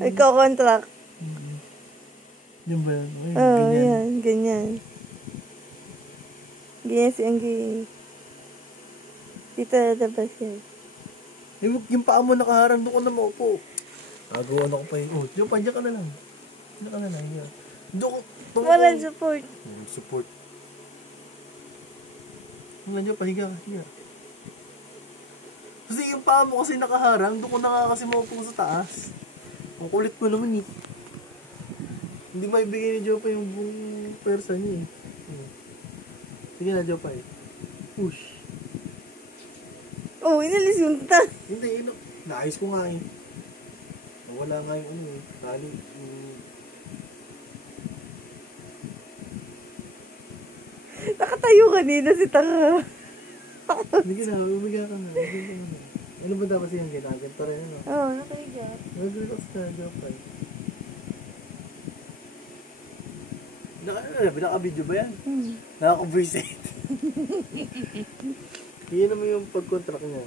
Nagko-contract. Yan ba? Yan. Ganyan. Ganyan si Anggi. Dito labas yan. Yung paa mo nakaharang, doon ko na maupo. Agawan ako pa yun. Oh, diyan ka na lang. Diyan ka na lang. Doon ko. Walang support. Support. Diyan, pahiga. Kasi yung paa mo kasi nakaharang, doon ko na nga kasi maupo sa taas. Ang kulit mo naman eh. Hindi maibigay ni Jopa yung buong persa niya eh. Sige na Jopa eh. Push. Oh, inalis yung ta. Hindi, naayos ko nga eh. Wala nga yung tali. Nakatayo kanina si Tanga. Hindi na, umiga ka na. Ano ba dapat siyang ginaganto rin? Oo, nakahiga. Nag-relax na, Jopa eh. Naka-video ba yan? Nakaka-voice it. Yan naman yung pag-contract niya.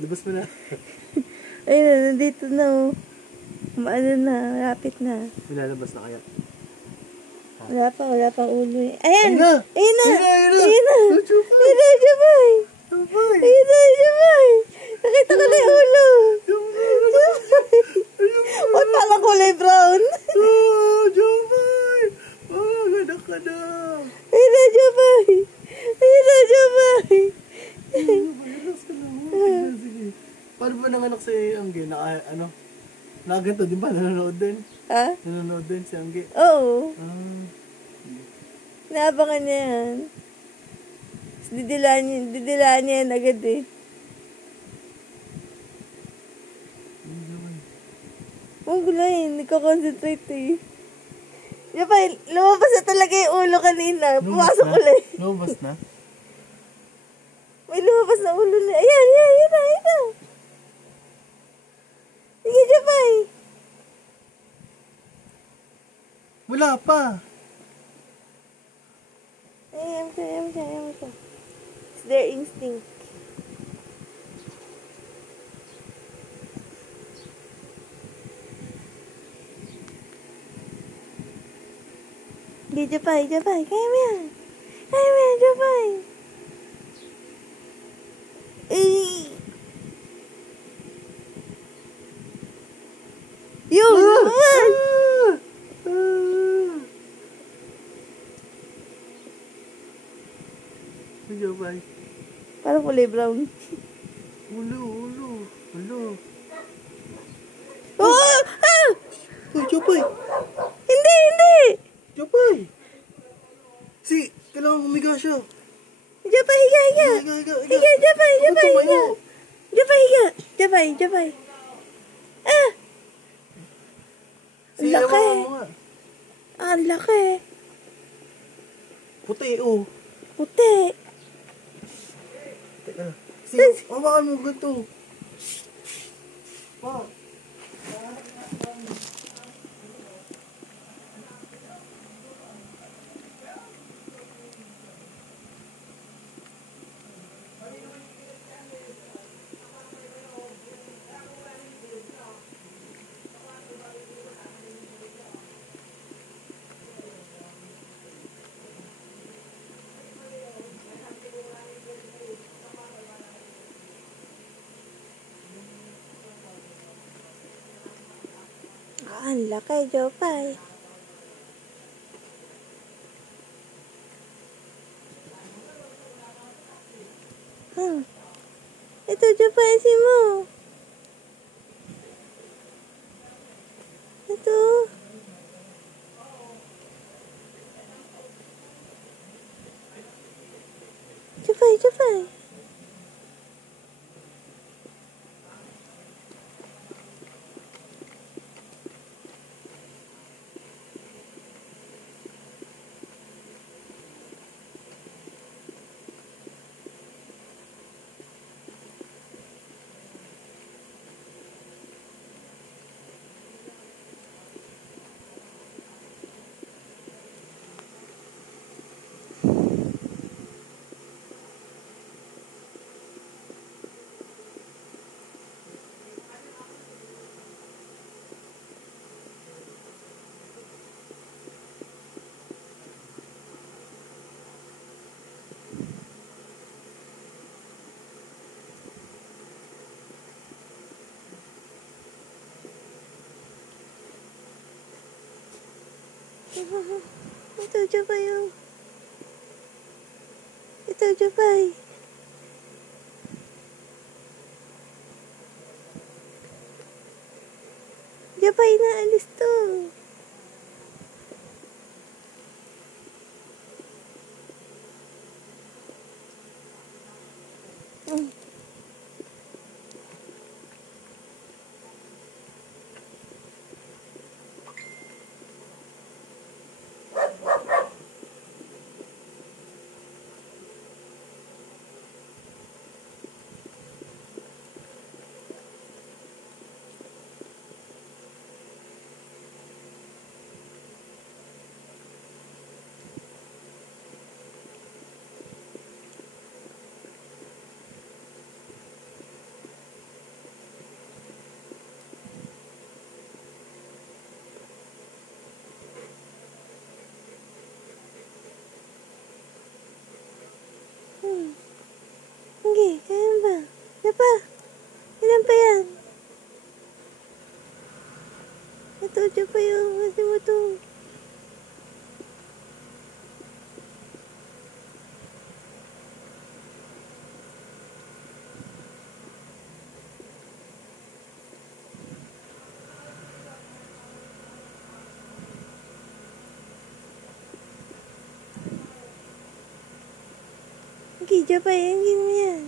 Labas mo na. Ayun, nandito na oh. Maano na, rapit na. Nilalabas na kaya? Wala pa ulo eh. Ayan! Ayun na! Jabay! Nakita ko na yung ulo! Ba't parang kulay brown? Jabay! Ganda ka na! Ayun na, Jabay! Sige. Paano ba nanganak si Angge? Nakaganto din ba? Nanonood din? Ha? Nanonood din si Angge? Oo. Naabangan niya yan. Didilaan niya yan agad eh. Ang gulay, nagka-concentrate eh. Yapay, lumabas na talaga yung ulo kanina. Pumasok ulit. Lumabas na? May lumabas na ulo na. Ayan na. Sige, Japay. Wala pa. Ayan ka. It's their instinct. Sige, Japay. Kaya mo yan, Japay. Yun! Japay. Parang kulay brown. Ulo. Oh! Uy, Japay! Hindi! Japay! Kailangan humiga siya. Japay, higa! Higa, Japay, higa! Japay! Ang laki! Ang laki! Puti, oh. Puti! Teka na. Hawakan mo ganito. Ang laki, Japay. Ito, Japay, si mo. Ito. Japay. Ito, Japay, oh. Ito, Japay. Japay, naalis to. Sige, kaya ba? Ano pa? Ilan pa yan? Ito, Japay, oh. Kasi mo to. Sige, Japay, ang mo yan.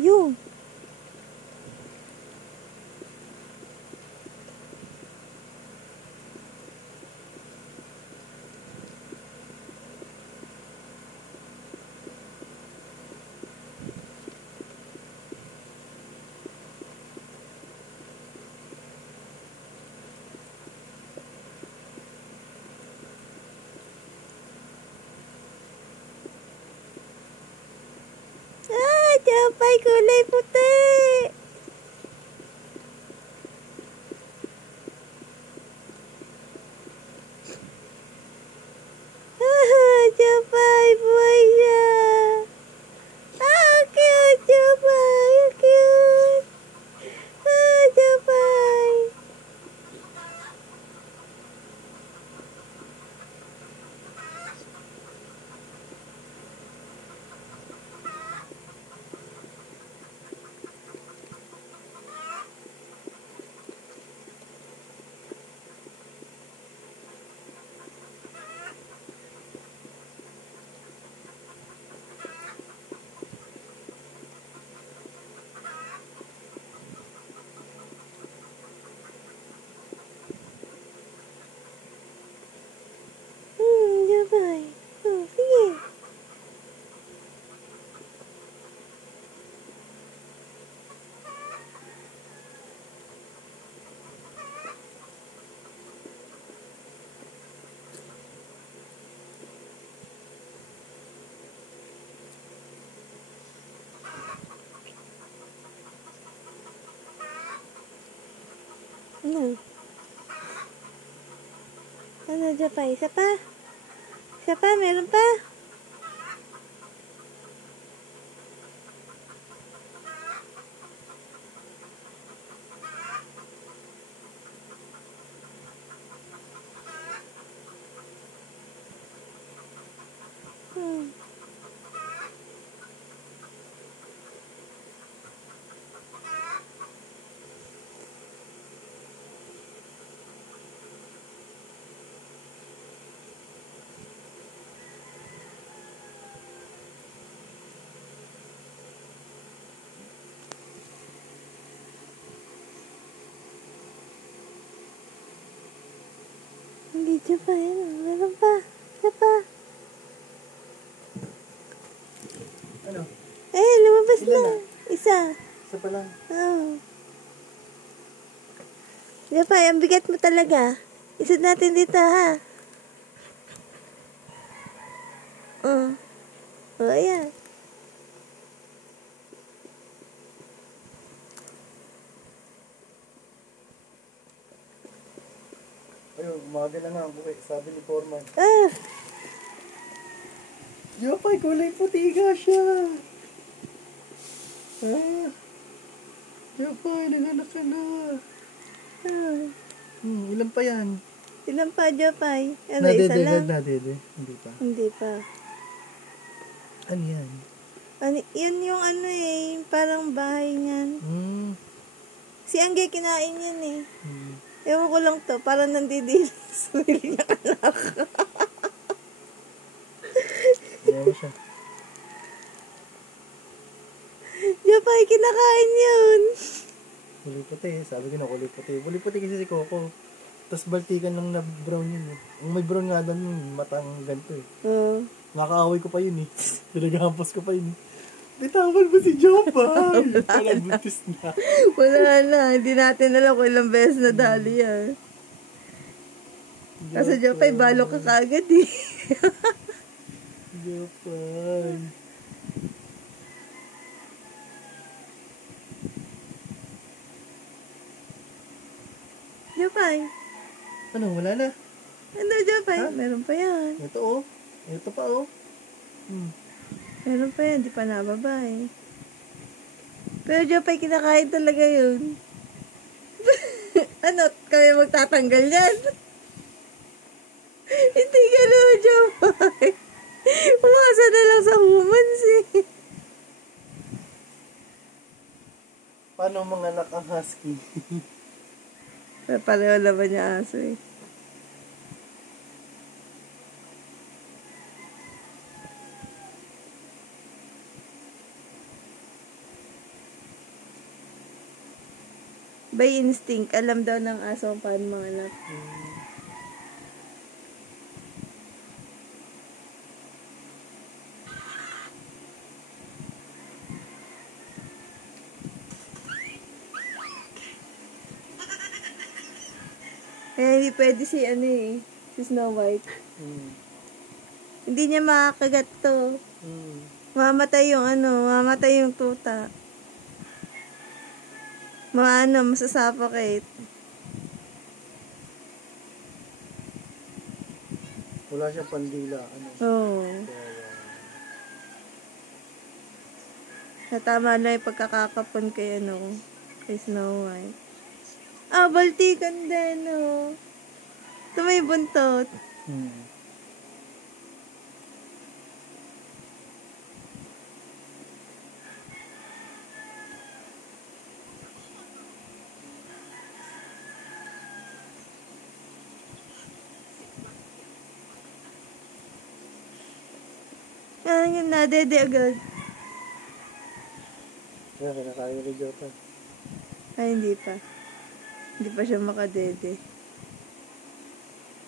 Yung. Japay, kulay puti. Japay, buhay siya. Cute, Japay. Cute. Japay. Japay. Oh, sige. Ano? Ano, Japay? Isa pa? Isa pa? Meron pa? Hindi, Japay. Ano? Meron pa? Isa pa? Ano? Lumabas Ilan na. na? Isa. Isa pa lang. Oh. Japay, ang bigat mo talaga. Isod natin dito, ha? Oh. Oh, ayan. Ayun. Umaga na nga, buhay. Sabi ni Foreman. Ah! Jopay, kulay puti ka siya. Ah. Jopay, naganak ka na. Ah. Ilan pa yan? Ilan pa, Jopay? Ano, isa lang? Nadede. Hindi pa. Hindi pa. Ano yan? Ano, yan yung ano eh, parang bahay niyan. Si Angge kinain yan eh. Ewan ko lang to, parang nandidilis. Sarili niya anak. Ewan siya. Jopay, kinakain yun. Kulay puti. Sabi ko na kulay puti. Kulay puti kasi si Coco. Tapos baltikan lang na brown yun eh. Ang may brown nga doon yung matang ganito eh. Nakakaaway ko pa yun eh. Pinagahampos ko pa yun eh. Bitawan mo si Jopay! Parang buntis na. Wala na. Hindi natin alam kung ilang beses na dali yan. Kasi Jopay, balo ka kagad eh. Jopay. Jopay. Ano, wala na? Ano, Jopay? Ha? Meron pa yan. Ito oh. Ito pa oh. Meron pa yan. Di pa nababa eh. Pero Jopay, kinakain talaga yun. Ano, kami magtatanggal yan? Hindi gano'n, Jopay. Umasa na lang sa humans eh. Paano mga anak ang husky? Pareho naman niya aso eh. By instinct, alam daw ng aso kung paano mga anak. Eh, hindi pwede si ano eh, si Snow White. Hindi niya makakagat to. Mamatay yung ano, mamatay yung tuta. Masasuffocate. Wala siyang pandila. Ano? Oo. Natama na yung pagkakakapon kay ano, kay Snow White. Ah, baltikan din, oh. Ito may buntot. Ah, yun na, dede agad. Kaya kinakain ni Jopay. Ay, hindi pa. Hindi pa siya makadede.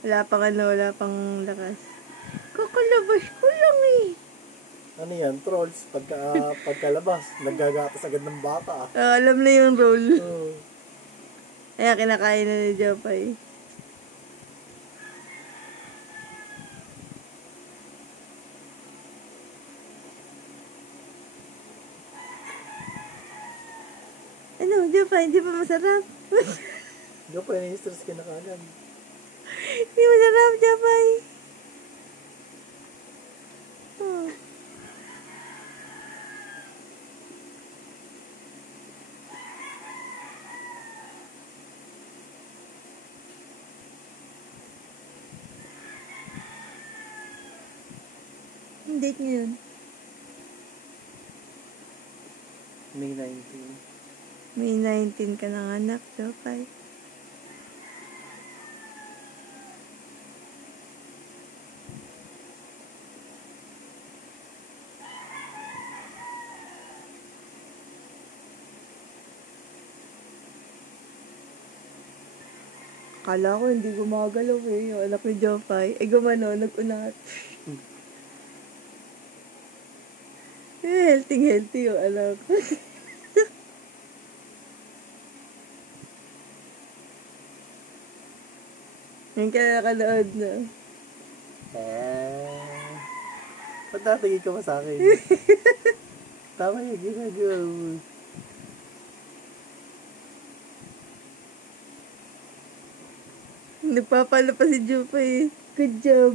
Wala pang lakas. Kakalabas ko lang eh. Ano yan? Trolls. Pagkalabas, naggagatas agad ng baka. Alam na yung role. Oh. Kaya kinakain na ni Jopay. Ano, Jopay, hindi pa masarap? Jopay, na-stress ka na kagad. Hindi masarap, Jopay. Oh. Ang date ngayon? May 19. May 19 ka ng anak, Jopay. Akala ko hindi gumagalaw eh. Yung anak ni Jopay. Eh, gumano, nag-unat. Healthy yung anak. Yung kaya nakanood na. Ba't natingin ka ba sa akin? Tama yung ginagawa mo. Nagpapalo pa si Jopay. Good job.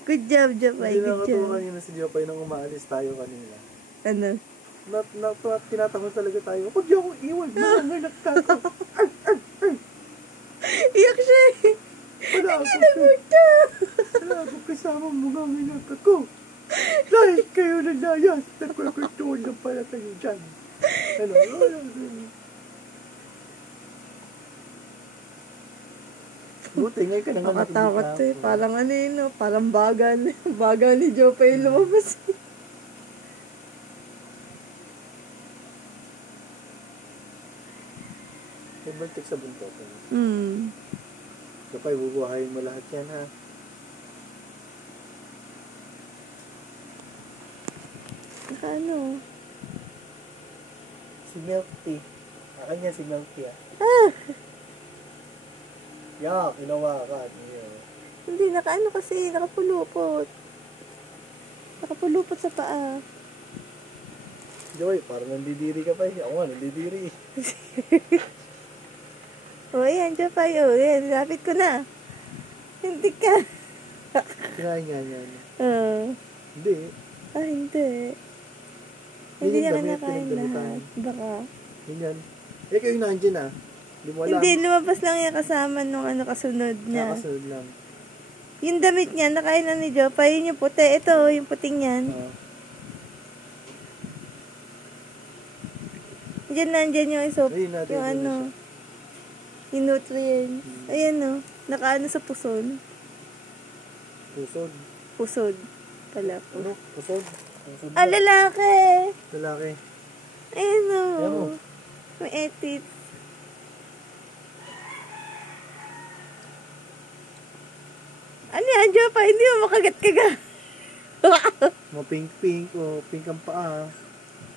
Good job, Jopay. Hindi Good nakatuwa job. kanina si Jopay nang umaalis tayo kanina. Ano? Tinatakot talaga tayo. Huwag niyo akong iwan. Manganganak ako. Iyak siya eh. Wala ako. Nagmurta. Wala ako kasama manganganak ako. Dahil kayo na layas. Nagkakatuon lang pala kayo dyan. Ano? Buti, ngayon ka na nga Makatakot nakikita eh. ako. Parang ano yun, no? Parang bagal. Bagal ni Jopay lumabas. May baltik sa buntot. Hmm. Kapay, bubuhayin mo lahat yan, ha? Ano? Si Milk Tea. Akin yan si Milk Tea, Yak, ginawa ka. Hindi, nakaano kasi, nakapulupot. Nakapulupot sa paa. Joy, parang nandidiri ka pa eh. Ako nga, nandidiri eh. O, ayan, Jopay, o. Ayan, lapit ko na. Hindi ka. Kinain nga yan. Hindi. Hindi. Hindi Hindi niya yung damit, kinakain pinagdamitan. lahat. Baka. Yun yan. Eh, kayo nandiyan ah. Hindi mo alam. Hindi, lumabas lang yung kasama nung ano kasunod niya. Nakasunod lang. Yung damit niya, nakain na ni Jopay. Yun yung puti. Ito, yung puting yan. Diyan nandyan yung isop. Ayun natin, Yung ayun ano. Yung nutrients. Ayan o. Nakaano sa puson. Pusod. Pusod. Pala po. Ano? Pusod? Pusod Ah, ba? lalaki! Lalaki. Ayan o. Ayan mo. May etit. Ano yan, Jopay? Hindi mo makagat-kaga. Mga pink-pink o pink ang paa.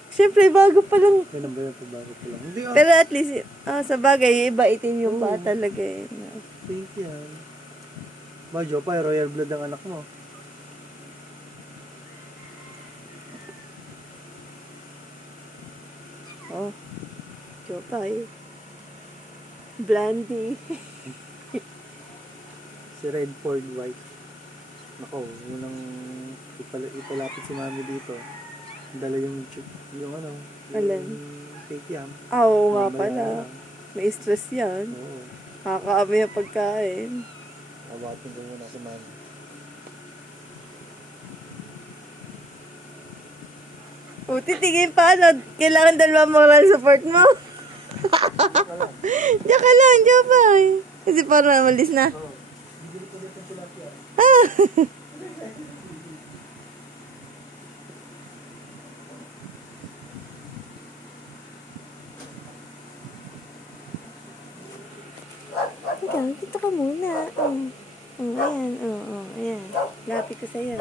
Siyempre, bago pa lang. Ganun ba yun? Bago pa lang. Hindi ah. Pero at least, sa bagay, yung iba itim yung paa talaga eh. Pink yan. Majo pa, royal blood ang anak mo. Oh, Jopay. Blandy. Si Redford White. Nako, unang ipalapit si mami dito. Dala yung ano, Alin? yung cake yam. Ah, oo nga Mamaya pala. na. May stress yan. Oo. Nakakaamoy ang pagkain. Awatin ko muna si mami. O, titigin pa, ano? Kailangan dalawa moral support mo. Diyan ka lang, Jopay. Kasi parang malis na. Oo. Hindi ko ulit yung tilapia. Ikaw, dito ka muna. Ayan. Ayan. Lapit ko sa'yo.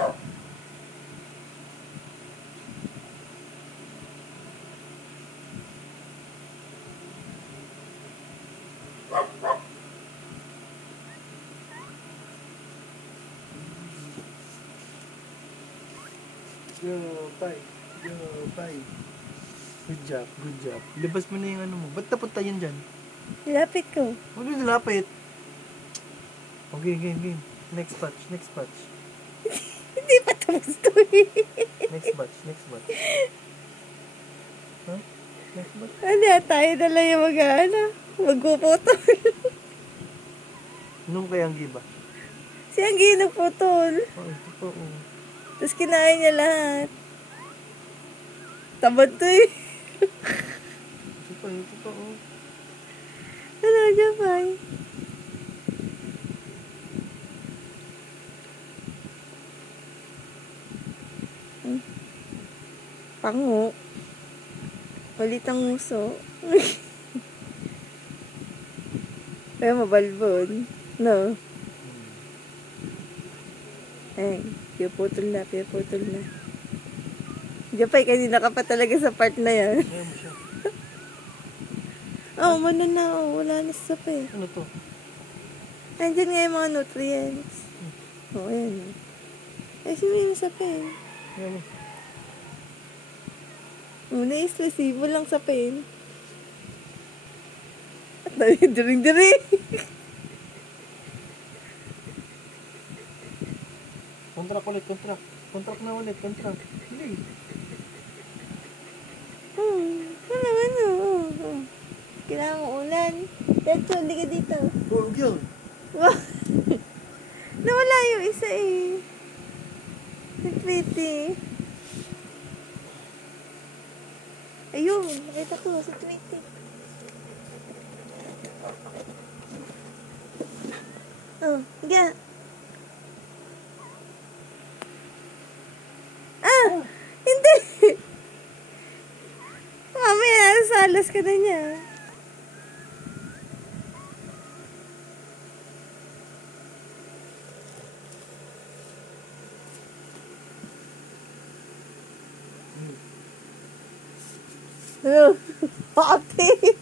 Jopay. Jopay. Good job, good job. Libas mo na yung ano mo. Ba't napunta yan dyan? Lapit ko. Huwag yung nilapit. Okay, game. Next batch. Hindi pa tapos to eh. Next batch. Huh? Next batch? Ano, tayo na lang yung magpuputol. Nung kayang giba? Si Anggi nagputol. Oh, ito po. Oh. Tapos kinain niya lahat. Tamad to eh. Ito pa. Oh. Ano, Jopay? Pango. Malit ang uso. Pero mabalbon. No? Ay, piputol na. Jopay, kanina ka pa talaga sa part na yan. Ayaw mo siya. Oh, mano na. Oh, wala na sa pa eh. Ano to? Andyan nga yung mga nutrients. Oh, ayan. Ay, sino sa pen? Ayaw mo. Una is resibo lang sa pen. At Diring-diring. Contract ulit, contract. Contract na ulit, contract. Hindi. Ano. Kailangan ulan. Tetsu, hindi ka dito. Huwag yun. Nawala yung isa eh. Pretty. Ayun, nakita ko sa Twitter. Oh, higa. Hindi. Mamaya, salas ka na niya. Ano? Ate!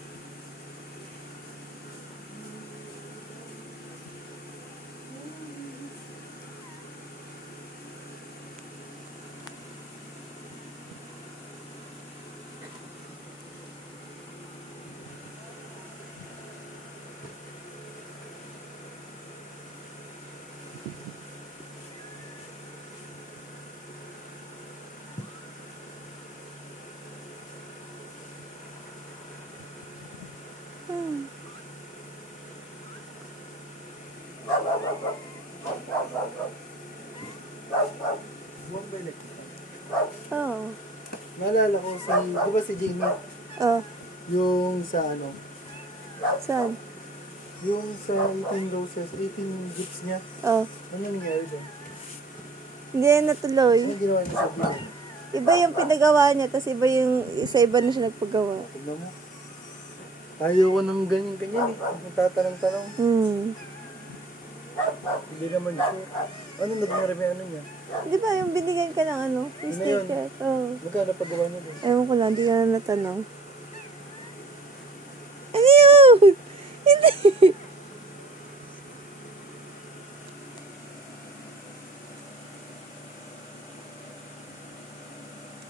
Bumalik. Oh. Naalala ko si, di ba si Jamie? Oh. Yung sa ano? Saan? Yung sa 18 roses, 18 gifts niya. Oh. Ano nangyari doon? Hindi na natuloy. Ano ginawa niya sa bilis? Iba yung pinagawa niya, tapos iba yung sa iba na siya nagpagawa. Tignan mo. Ayaw ko ng ganyan-ganyan eh. Nagtatanong-tanong. Hindi naman sure. Ano nag-review ano niya? Di ba yung binigyan ka ng ano? Yung Ano yun? sticker. Oh. Magkano paggawa niya doon? Ewan ko lang, hindi ka na natanong. Ano yun? Hindi.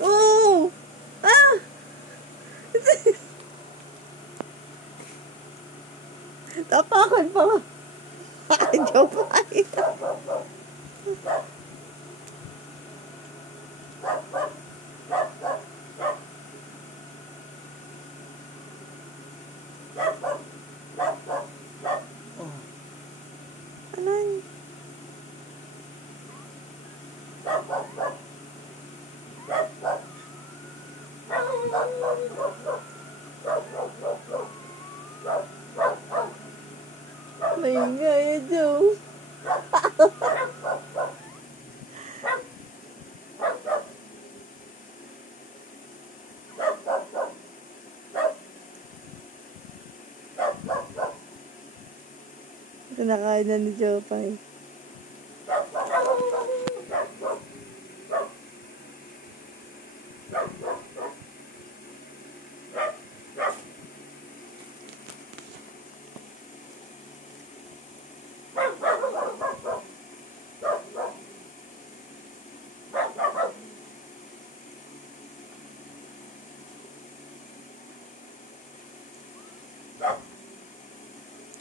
Oh! Ah! Tapakan pa mo. Joke pa. Ano yun? May gaya, Joe. Kinakain na ni Joe pa eh.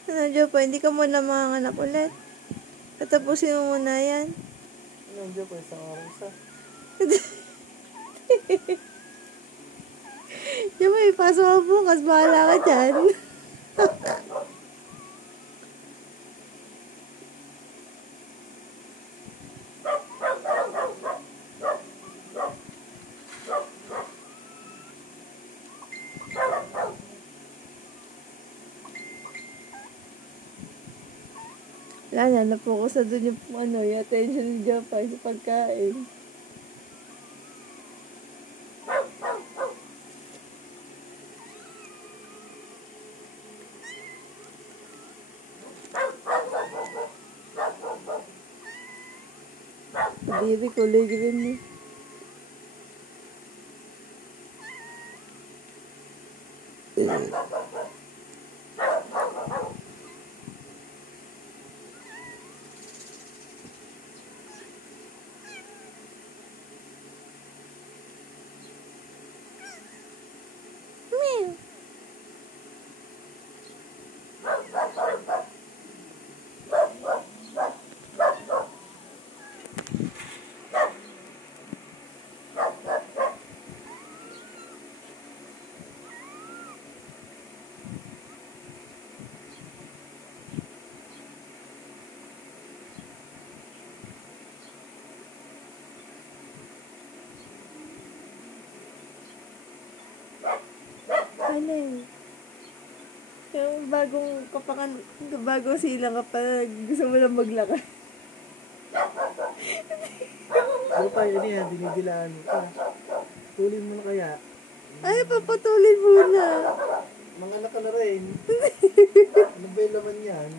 Ano, Joe pa, hindi ka muna manganak ulit. Patapusin mo muna yan. Ano yung joke? Isang araw isa. Joe pa, ipasok mo bukas. Bahala ka dyan. Wala na, napokus na dun yung ano, yung attention ni Japay sa pagkain. Hindi, kulay green eh. ano eh. Yung bagong silang kapag gusto mo lang maglakad. Jopay, ano yan, dinidilaan mo pa. Tulin mo na kaya. Ay, papatulin muna. Mga anak ka na rin. Ano ba yung laman yan?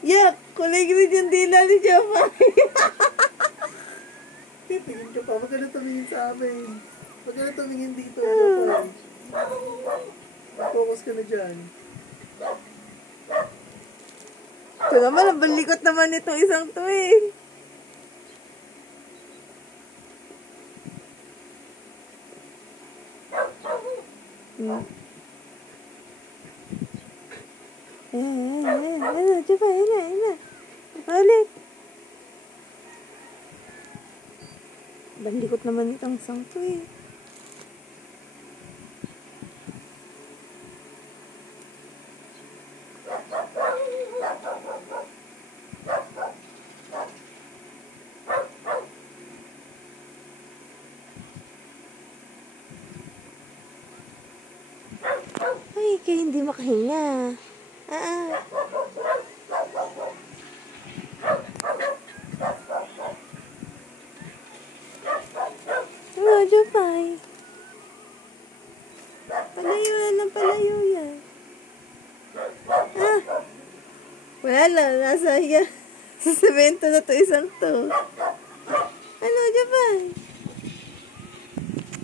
Yak! Kulay green yung dila ni Jopay. Titingin ka pa. Wag ka na tumingin sa amin. Wag ka na tumingin dito, Jopay. Focus ka na dyan. Ito naman, ang balikot naman itong isang to eh. Ayan, Jopay, ayan. Balik. Balikot naman itong isang to eh. Ay, kaya hindi makahinga. Ano, Jopay? Palayo na lang, palayo yan. Wala lang, nasa hiya. Sa semento na to isang to. Ano, Jopay?